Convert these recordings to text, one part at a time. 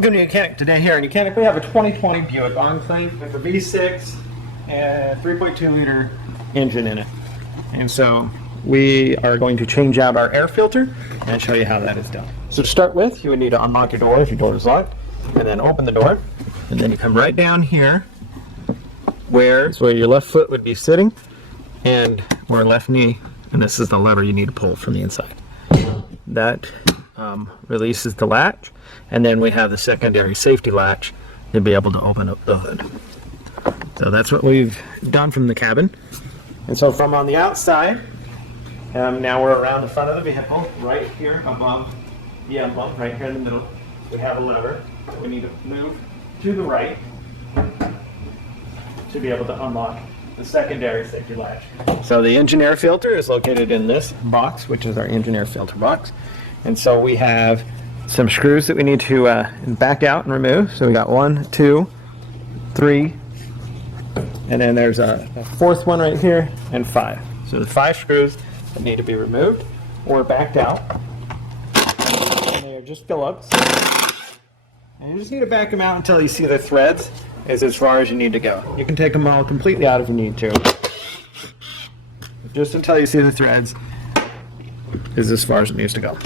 Welcome to YOUCANIC. Today here in YOUCANIC we have a 2020 Buick Enclave with a V6 and 3.2 liter engine in it. And so we are going to change out our air filter and show you how that is done. So to start with, you would need to unlock your door if your door is locked, and then open the door, and then you come right down here where your left foot would be sitting and where left knee, and this is the lever you need to pull from the inside. That releases the latch, and then we have the secondary safety latch to be able to open up the hood. So that's what we've done from the cabin. And so from on the outside, now we're around the front of the vehicle, right here above the emblem, right here in the middle. We have a lever that we need to move to the right to be able to unlock the secondary safety latch. So the engine air filter is located in this box, which is our engine air filter box. And so we have some screws that we need to back out and remove. So we got 1, 2, 3, and then there's a fourth one right here, and 5. So the 5 screws that need to be removed or backed out. And they are just Phillips. And you just need to back them out until you see the threads is as far as you need to go. You can take them all completely out if you need to. Just until you see the threads is as far as it needs to go.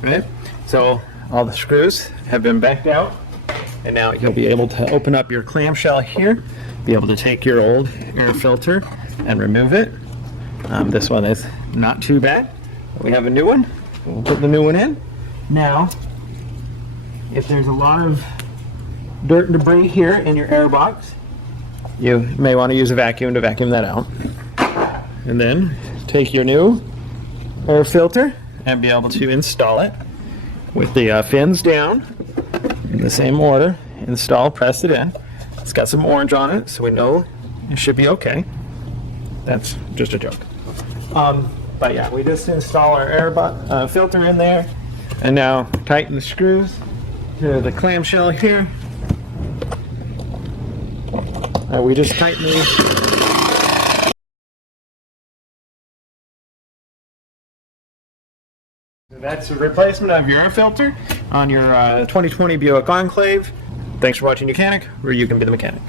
Right? So all the screws have been backed out, and now you'll be able to open up your clamshell here, be able to take your old air filter and remove it. This one is not too bad. We have a new one. We'll put the new one in. Now, if there's a lot of dirt and debris here in your air box, you may want to use a vacuum to vacuum that out. And then take your new air filter and be able to install it with the fins down in the same order. Install, press it in. It's got some orange on it, so we know it should be okay. That's just a joke. But yeah, we just install our air filter in there, and now tighten the screws to the clamshell here. We just tighten these. That's a replacement of your air filter on your 2020 Buick Enclave. Thanks for watching YOUCANIC, where you can be the mechanic.